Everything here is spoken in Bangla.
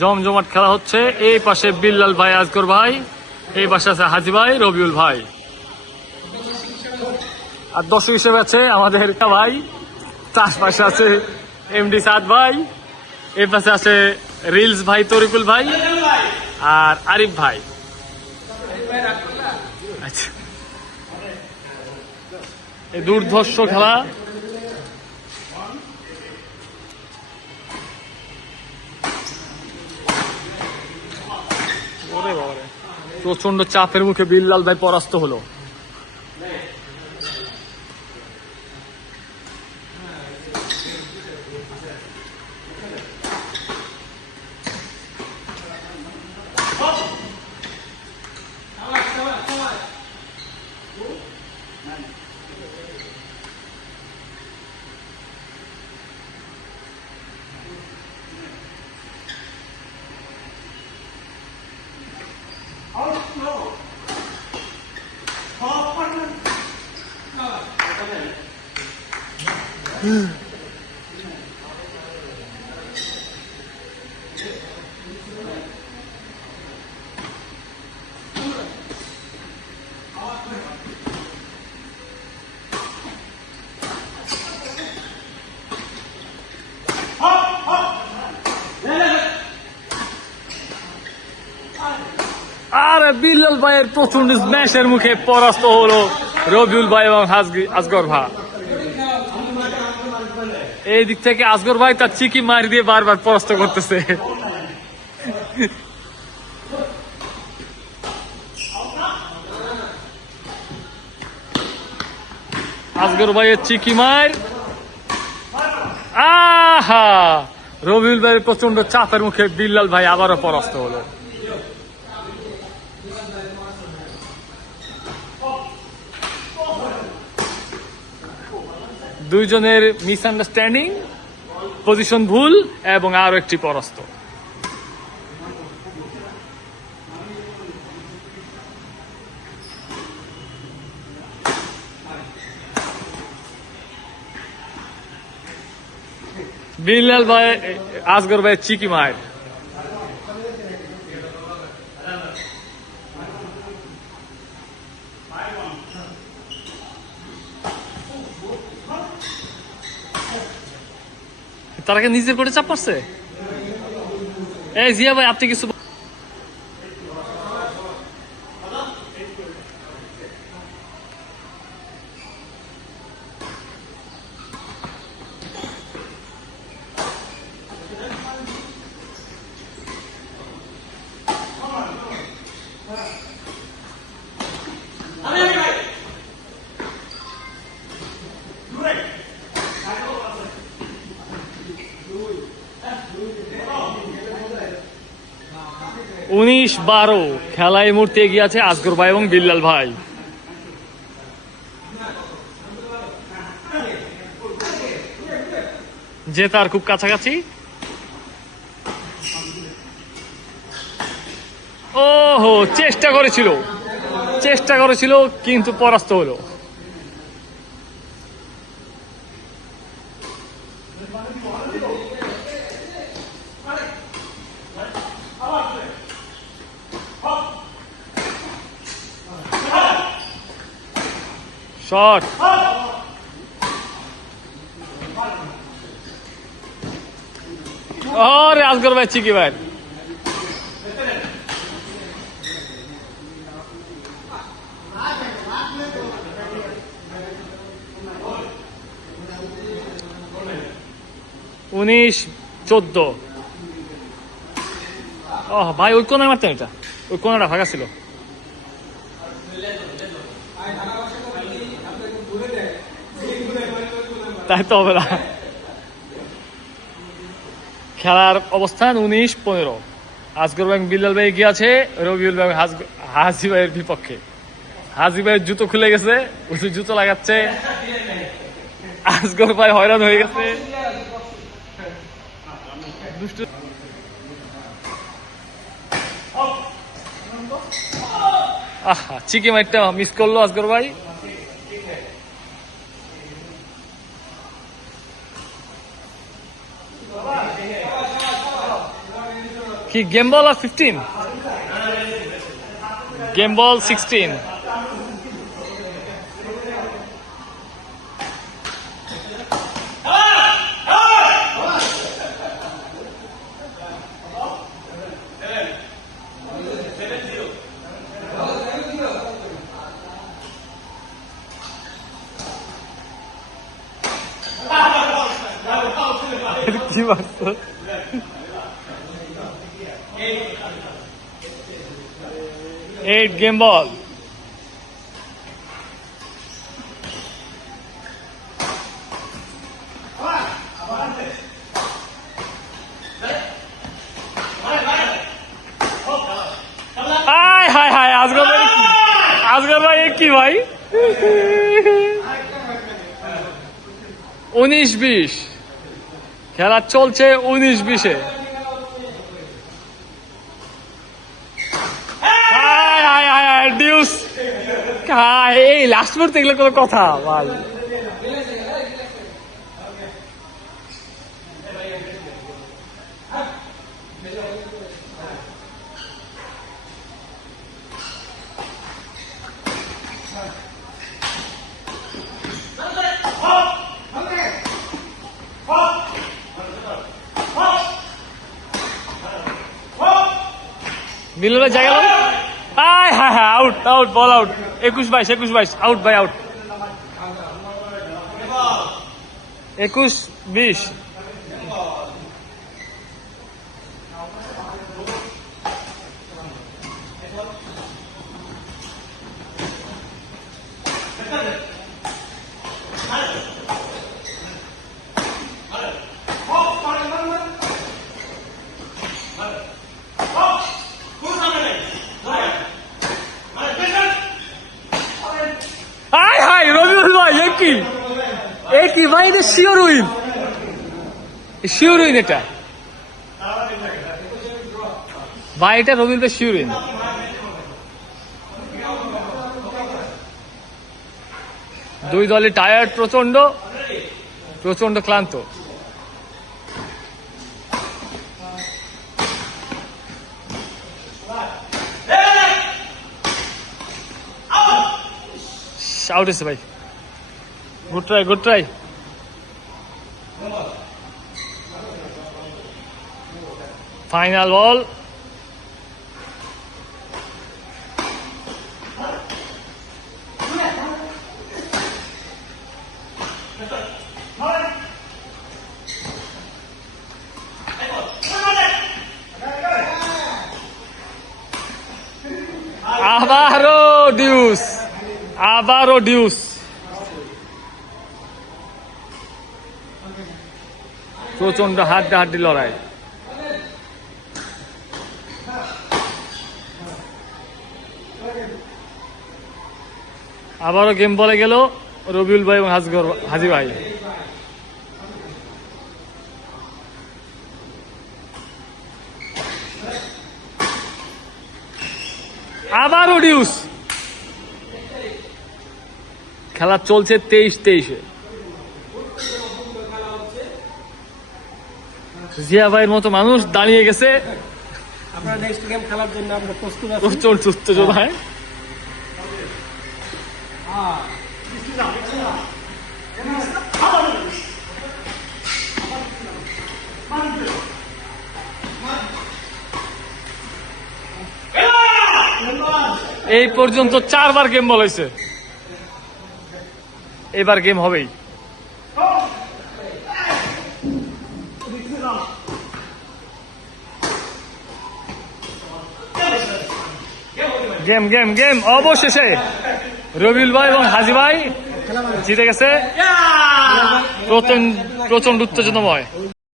জমজমাট খেলা হচ্ছে। এই পাশে বিল্লাল ভাই, আজগর ভাই, এই পাশে আছে হাজি ভাই, রবিউল ভাই। আর দর্শক হিসেবে আছে আমাদের ভাই, তার পাশে আছে এমডি সাদ ভাই, এই পাশে আছে রিলস ভাই, তরিকুল ভাই আর আরিফ ভাই। আচ্ছা, এই দুর্ধর্ষ খেলা। প্রচন্ড চাপের মুখে বিল্লাল ভাই পরাস্ত হলো। আর বিল্লাল ভাইয়ের প্রচন্ড স্ম্যাশের মুখে পরাস্ত হলো রবিউল ভাই এবং আজগর ভাই। এই দিক থেকে আজগর ভাই তার চিকি মারি দিয়ে বারবার পরাস্ত করতেছে। আজগর ভাইয়ের চিকি মার, আহা, রবিউল ভাইয়ের প্রচন্ড চাপের মুখে বিল্লাল ভাই আবারও পরাস্ত হলো। দুইজনের মিসআন্ডারস্ট্যান্ডিং, পজিশন ভুল এবং আরো একটি পরাস্ত। বিল্লাল ভাই আজগর ভাই চিকি মার। তারাকে নিজের করে চাপ পড়ছে। এই জিয়া ভাই, আপনি কিছু উনিশ 12 খেলায় এই মুহূর্তে এগিয়ে আছে আজগর ভাই এবং বিল্লাল ভাই। জেতার খুব কাছাকাছি। ওহো, চেষ্টা করেছিল কিন্তু পরাস্ত হলো। শট, আরে আজগর ভাই চিকি ভাই। উনিশ 14। ও ভাই, ওই কোনায় মারতেন, এটা ওই কোনাটা ফাঁকা ছিল। তাই তো হবে না। খেলার অবস্থান 19-15। আজগর ভাই বিল্লাল ভাই এগিয়ে আছে রবিউল ভাই হাজি ভাইয়ের বিপক্ষে। হাজি ভাইয়ের জুতো খুলে গেছে, জুতো লাগাচ্ছে। আজগর ভাই হয়রান হয়ে গেছে। আহা, চিকি মাইটটা মিস করলো আজগর ভাই। কি গেম বল আর 15 গেম বল 16 কি মারছো 8 game ball হায় হায় হায় আজগর ভাই কি ভাই 19-20 খেলা চলছে 19-20-এ ডিউস এই লাস্ট মুহূর্তে এগুলো কোনো কথা ভাই মিলনের জায়গা হায় হায় হায় out out ball out 21-22 out বাই আউট 21-20 কি ভাই এটা শিওর উইন এটা ভাই এটা রবিল ভাই শিওর উইন দুই দলে টায়ার্ড প্রচন্ড ক্লান্ত আউট হয়েছে ভাই গুড ট্রাই ফাইনাল বল আবারও ডিউস প্রচন্ড হাড্ডাহাড্ডি লড়াই আবারও গেম বলে গেল রবিউল ভাই এবং হাজি ভাই আবারও ডিউস খেলা চলছে 23-23-এ জিয়া ভাইয়ের মতো মানুষ দাঁড়িয়ে গেছে আমরা নেক্সট গেম খেলার জন্য আমরা প্রস্তুত আছি প্রচন্ড সুস্থ যোদ্ধায় এই পর্যন্ত 4 বার গেম বল হয়েছে এবার গেম হবেই গেম অবশেষে রবিউল ভাই এবং হাজি ভাই জিতে গেছে প্রচন্ড উত্তেজনাময়